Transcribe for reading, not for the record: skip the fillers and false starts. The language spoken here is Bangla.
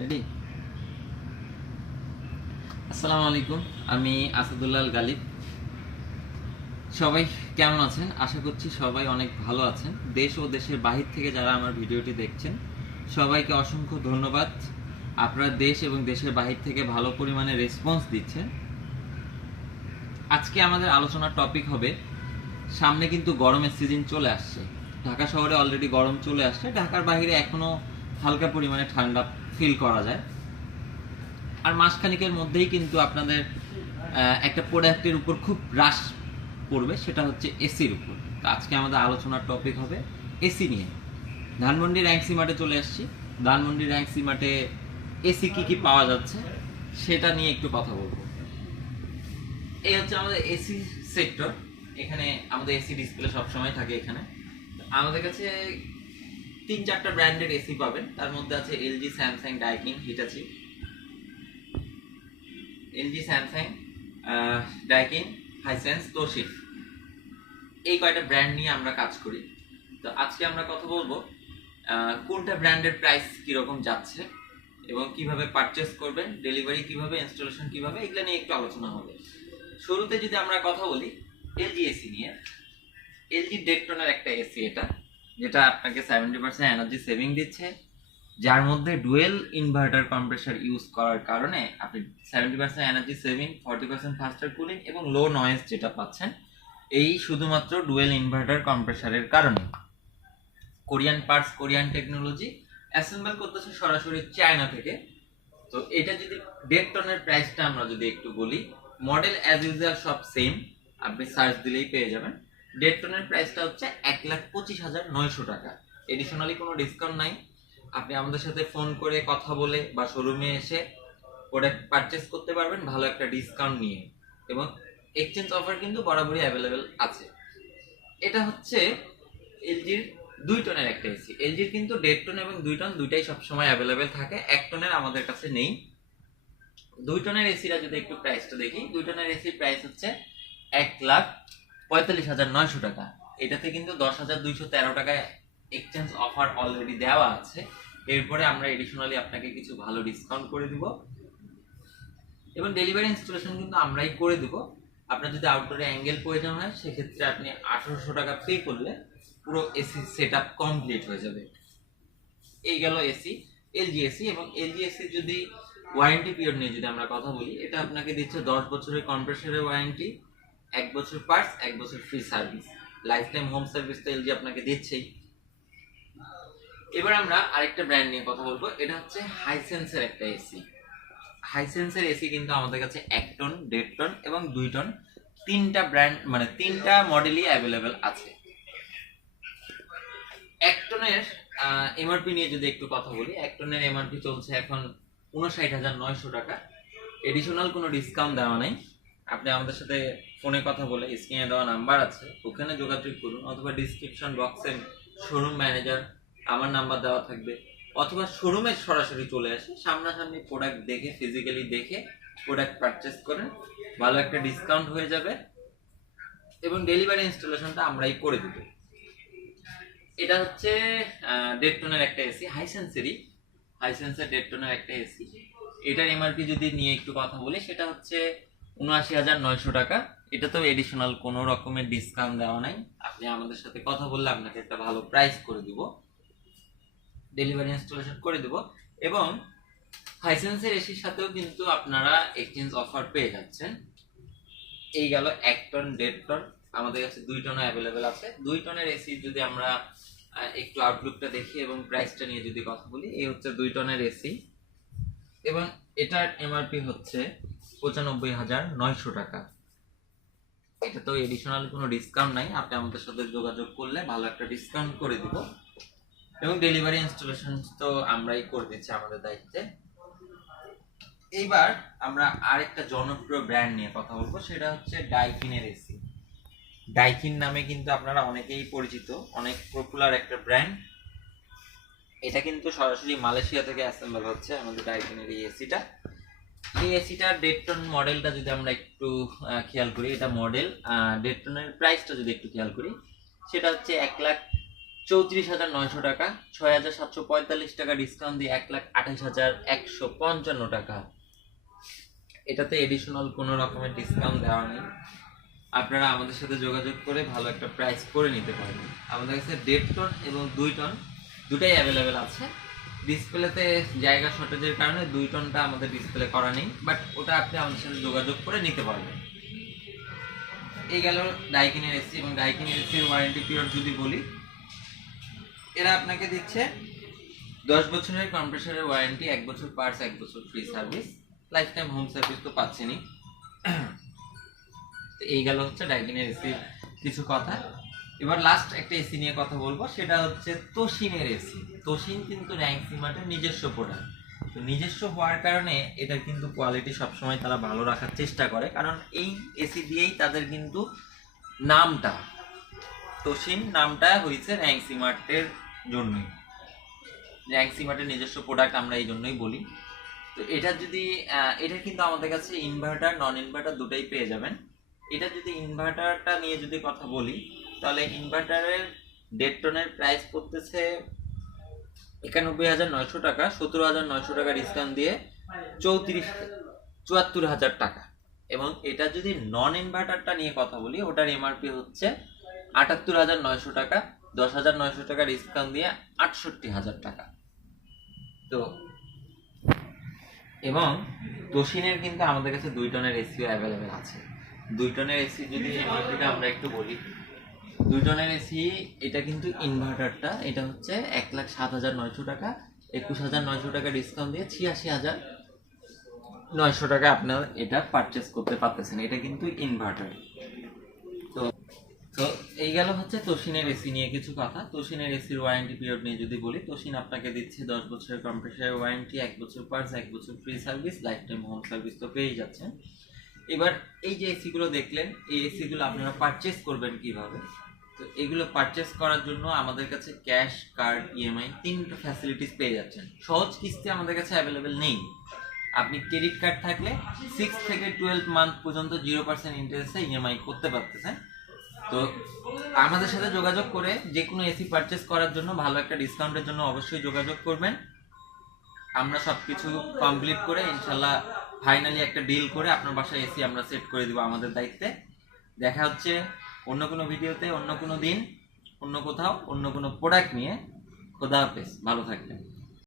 রেডি। আসসালামু আলাইকুম, আমি আসাদুল্লাহ গালিব। সবাই কেমন আছেন? আশা করছি সবাই অনেক ভালো আছেন। দেশ ও দেশের বাহির থেকে যারা আমার ভিডিওটি দেখছেন সবাইকে অসংখ্য ধন্যবাদ। আপনারা দেশ এবং দেশের বাহির থেকে ভালো পরিমাণে রেসপন্স দিচ্ছেন। আজকে আমাদের আলোচনার টপিক হবে, সামনে কিন্তু গরমের সিজন চলে আসছে। ঢাকা শহরে অলরেডি গরম চলে আসছে, ঢাকার বাইরে এখনো হালকা পরিমাণে ঠান্ডা ফিল করা যায়। আর মাসখানিকের মধ্যেই কিন্তু আপনাদের একটা প্রোডাক্টের উপর খুব রাশ পড়বে, সেটা হচ্ছে এসির উপর। তো আজকে আমাদের আলোচনার টপিক হবে এসি নিয়ে। ধানমন্ডি র্যাঙ্কসি মার্টে চলে আসছি। ধানমন্ডি র্যাঙ্কসি মার্টে এসি কি কি পাওয়া যাচ্ছে সেটা নিয়ে একটু কথা বলবো। এই হচ্ছে আমাদের এসি সেক্টর। এখানে আমাদের এসি ডিসপ্লে সবসময় থাকে। এখানে আমাদের কাছে 3-4টা ব্র্যান্ডের এসি পাবেন। তার মধ্যে আছে LG, Samsung, Daikin, Hitachi. LG, Samsung, Daikin, Hisense, Toshik, এই কয়টা ব্র্যান্ড নিয়ে আমরা কাজ করি। তো আজকে আমরা কথা বলবো কোনটা ব্র্যান্ডের প্রাইস কিরকম যাচ্ছে এবং কিভাবে পারচেস করবেন, ডেলিভারি কিভাবে, ইনস্টলেশন কিভাবে, এগুলো নিয়ে একটু আলোচনা হবে। শুরুতে যদি আমরা কথা বলি এলজি এসি নিয়ে। এলজি ডেকটনের একটা এসি এটা, যেটা আপনাকে 70% এনার্জি সেভিং দিচ্ছে, যার মধ্যে ডুয়েল ইনভার্টার কম্প্রেসার ইউজ করার কারণে আপনি 70% এনার্জি সেভিং, 40% ফাস্টার কুলিং এবং লো নয়েজ যেটা পাচ্ছেন, এই শুধুমাত্র ডুয়েল ইনভার্টার কম্প্রেসারের কারণে। Korean parts, Korean technology, assemble করতেছে সরাসরি চায়না থেকে। তো এটা যদি ডেকটনের প্রাইসটা আমরা যদি একটু বলি, মডেল অ্যাজ ইউজুয়াল সব সেম, আপনি সার্চ দিলেই পেয়ে যাবেন। ডেকটনের প্রাইসটা হচ্ছে 1,25,900 টাকা। এডিশনালি কোনো ডিসকাউন্ট নাই। আপনি আমাদের সাথে ফোন করে কথা বলে বা শোরুমে এসে প্রোডাক্ট পারচেস করতে পারবেন ভালো একটা ডিসকাউন্ট নিয়ে, এবং এক্সচেঞ্জ অফার কিন্তু বরাবরই অ্যাভেলেবেল আছে। এটা হচ্ছে এলজির 2 টনের একটা এসি। এলজির কিন্তু 1.5 টন এবং 2 টন দুইটাই সবসময় অ্যাভেলেবেল থাকে, 1 টনের আমাদের কাছে নেই। 2 টনের এসিটা যদি একটু প্রাইসটা দেখি, 2 টনের এসির প্রাইস হচ্ছে 1,45,900 টাকা। এটাতে কিন্তু 10,213 টাকায় এক্সচেঞ্জ অফার অলরেডি দেওয়া আছে। এরপরে আমরা এডিশনালি আপনাকে কিছু ভালো ডিসকাউন্ট করে দিব এবং ডেলিভারি ইনস্টলেশন কিন্তু আমরাই করে দিব। আপনার যদি আউটডোরে অ্যাঙ্গেল প্রয়োজন হয় সেক্ষেত্রে আপনি 1,800 টাকা পে করলে পুরো এসি সেটআপ কমপ্লিট হয়ে যাবে। এই গেল এসি, এলজি এসি। এবং এলজি এসি যদি ওয়ারেন্টি পিরিয়ড নিয়ে যদি আমরা কথা বলি, এটা আপনাকে দিচ্ছে 10 বছরের কম্প্রেসরের ওয়ারেন্টি, 1 বছর পার্টস, 1 বছর free service, life time home service তো এলজি আপনাকে দিচ্ছেই। এবার আমরা আরেকটা ব্র্যান্ড নিয়ে কথা বলবো, এটা হচ্ছে হাইসেন্সের একটা এসি। হাইসেন্সের এসি কিন্তু আমাদের কাছে 1 টন, 1.5 টন এবং 2 টন, 3টা ব্র্যান্ড মানে 3টা মডেলই অ্যাভেলেবেল আছে। 1 টনের এমআরপি নিয়ে যদি একটু কথা বলি, 1 টনের এমআরপি চলছে এখন 59,900 টাকা। এডিশনাল কোনো ডিসকাউন্ট দেওয়া নাই। আপনি আমাদের সাথে ফোনে কথা বলে, স্ক্রিনে দেওয়া নাম্বার আছে ওখানে যোগাযোগ করুন, অথবা ডিসক্রিপশন বক্সে শোরুম ম্যানেজার আমার নাম্বার দেওয়া থাকবে, অথবা শোরুমে সরাসরি চলে আসে, সামনাসামনি প্রোডাক্ট দেখে, ফিজিক্যালি দেখে প্রোডাক্ট পারচেস করেন, ভালো একটা ডিসকাউন্ট হয়ে যাবে এবং ডেলিভারি ইনস্টলেশনটা আমরাই করে দেব। এটা হচ্ছে 1.5 টনের একটা এসি, হাইসেন্সের 1.5 টনের একটা এসি। এটার এমআরপি যদি নিয়ে একটু কথা বলি, সেটা হচ্ছে 79,900 টাকা। এটাতেও এডিশনাল কোনো রকমের ডিসকাউন্ট দেওয়া নাই। আপনি আমাদের সাথে কথা বললে আপনাকে একটা ভালো প্রাইস করে দিব, ডেলিভারি ইনস্টলেশন করে দিব। এবং হাইসেন্সের এসির সাথেও কিন্তু আপনারা এক্সচেঞ্জ অফার পেয়ে যাচ্ছেন। এই গেল 1 টন, 1.5 টন। আমাদের কাছে 2 টনও অ্যাভেলেবেল আছে। 2 টনের এসি যদি আমরা একটু আউটলুকটা দেখি এবং প্রাইসটা নিয়ে যদি কথা বলি, এই হচ্ছে 2 টনের এসি এবং এটার এমআরপি হচ্ছে 95,900 টাকা। এটা তো এডিশনাল কোনো ডিসকাউন্ট নাই। আপনি আমাদের সাথে যোগাযোগ করলে ভালো একটা ডিসকাউন্ট করে দিব এবং ডেলিভারি ইনস্টলেশন তো আমরাই করে দিচ্ছি আমাদের দায়িত্বে। এইবার আমরা আরেকটা জনপ্রিয় ব্র্যান্ড নিয়ে কথা বলবো, সেটা হচ্ছে ডাইকিনের এসি। ডাইকিন নামে কিন্তু আপনারা অনেকেই পরিচিত, অনেক পপুলার একটা ব্র্যান্ড। এটা কিন্তু সরাসরি মালয়েশিয়া থেকে অ্যাসেম্বল হচ্ছে আমাদের ডাইকিনের এই এসিটা। এই এসিটার 1.5 টন মডেলটা যদি আমরা একটু খেয়াল করি, এটা মডেল 1.5 টনের প্রাইসটা যদি একটু খেয়াল করি, সেটা হচ্ছে 34,900 টাকা, 6,745 টাকা ডিসকাউন্ট দিয়ে 1,28,155 টাকা। এটাতে এডিশনাল কোনো রকমের ডিসকাউন্ট দেওয়া নেই, আপনারা আমাদের সাথে যোগাযোগ করে ভালো একটা প্রাইস করে নিতে পারবেন। আমাদের কাছে 1.5 টন এবং 2 টন দুটাই অ্যাভেলেবেল আছে। ডিসপ্লেতে জায়গা শর্টেজের কারণে 2 টনটা আমাদের ডিসপ্লে করা নেই, বাট ওটা আপনি আমাদের সাথে যোগাযোগ করে নিতে পারবেন। এই গেল ডাইকিনের এসি। এবং ডাইকিনের এসির ওয়ারেন্টি পিরিয়ড যদি বলি, এরা আপনাকে দিচ্ছে 10 বছরের কম্প্রেসারের ওয়ারেন্টি, 1 বছর পার্টস, 1 বছর free service, life time home service তো পাচ্ছেনই। এই গেল হচ্ছে ডাইকিনের এসির কিছু কথা। এবার লাস্ট একটা এসি নিয়ে কথা বলবো, সেটা হচ্ছে তোশিনের এসি। তোশিন কিন্তু র্যাঙ্ক সিমার্টের নিজস্ব প্রোডাক্ট। তো নিজস্ব হওয়ার কারণে এটা কিন্তু কোয়ালিটি সবসময় তারা ভালো রাখার চেষ্টা করে, কারণ এই এসি দিয়েই তাদের কিন্তু নামটা, তোশিন নামটা হয়েছে র্যাঙ্ক সিমার্টের জন্যই। র্যাঙ্ক সিমার্টের নিজস্ব প্রোডাক্ট আমরা এই জন্যই বলি। তো এটা যদি এটা কিন্তু আমাদের কাছে ইনভার্টার নন ইনভার্টার দুটাই পেয়ে যাবেন। এটা যদি ইনভার্টারটা নিয়ে যদি কথা বলি, তাহলে ইনভার্টারের 1.5 টনের প্রাইস পড়তেছে 91,900 টাকা, 17,900 টাকা ডিসকাউন্ট দিয়ে 74,000 টাকা। এবং এটা যদি নন ইনভার্টারটা নিয়ে কথা বলি, ওটার এমআরপি হচ্ছে 78,900 টাকা, 10,900 টাকা ডিসকাউন্ট দিয়ে 68,000 টাকা। তো এবং তোশিনের কিন্তু আমাদের কাছে 2 টনের এসিও অ্যাভেলেবেল আছে। 2 টনের এসি যদি এমআরপিটা আমরা একটু বলি, 2 টনের এসি এটা কিন্তু ইনভার্টারটা, এটা হচ্ছে 1,07,900 টাকা, 21,900 টাকা ডিসকাউন্ট দিয়ে 86,900 টাকা আপনার এটা পারচেস করতে পারতেছেন। এটা কিন্তু ইনভার্টার। তো তো এই গেল হচ্ছে তোশিনের এসি নিয়ে কিছু কথা। তোশিনের এসির ওয়ারেন্টি পিরিয়ড নিয়ে যদি বলি, তোশিন আপনাকে দিচ্ছে 10 বছরের কম্প্রেসারের ওয়ারেন্টি, 1 বছর পার্টস, 1 বছর free service, life time home service তো পেয়ে যাচ্ছেন। এবার এই যে এসিগুলো দেখলেন, এই এসিগুলো আপনারা পারচেস করবেন কিভাবে? তো এগুলো পারচেস করার জন্য আমাদের কাছে ক্যাশ, কার্ড, ইএমআই 3টা ফ্যাসিলিটিস পেয়ে যাচ্ছেন। সহজ কিস্তি আমাদের কাছে অ্যাভেলেবেল নেই। আপনি ক্রেডিট কার্ড থাকলে 6 থেকে 12 মান্থ পর্যন্ত 0% ইন্টারেস্টে ইএমআই করতে পারতেছেন। তো আমাদের সাথে যোগাযোগ করে যে কোনো এসি পারচেস করার জন্য ভালো একটা ডিসকাউন্টের জন্য অবশ্যই যোগাযোগ করবেন। আমরা সবকিছু কমপ্লিট করে ইনশাল্লাহ ফাইনালি একটা ডিল করে আপনার বাসায় এসি আমরা সেট করে দিব আমাদের দায়িত্বে। দেখা হচ্ছে অন্য কোনো ভিডিওতে, অন্য কোনো দিন, অন্য কোথাও, অন্য কোনো প্রোডাক্ট নিয়ে। খোদা হাফেজ, ভালো থাকবেন।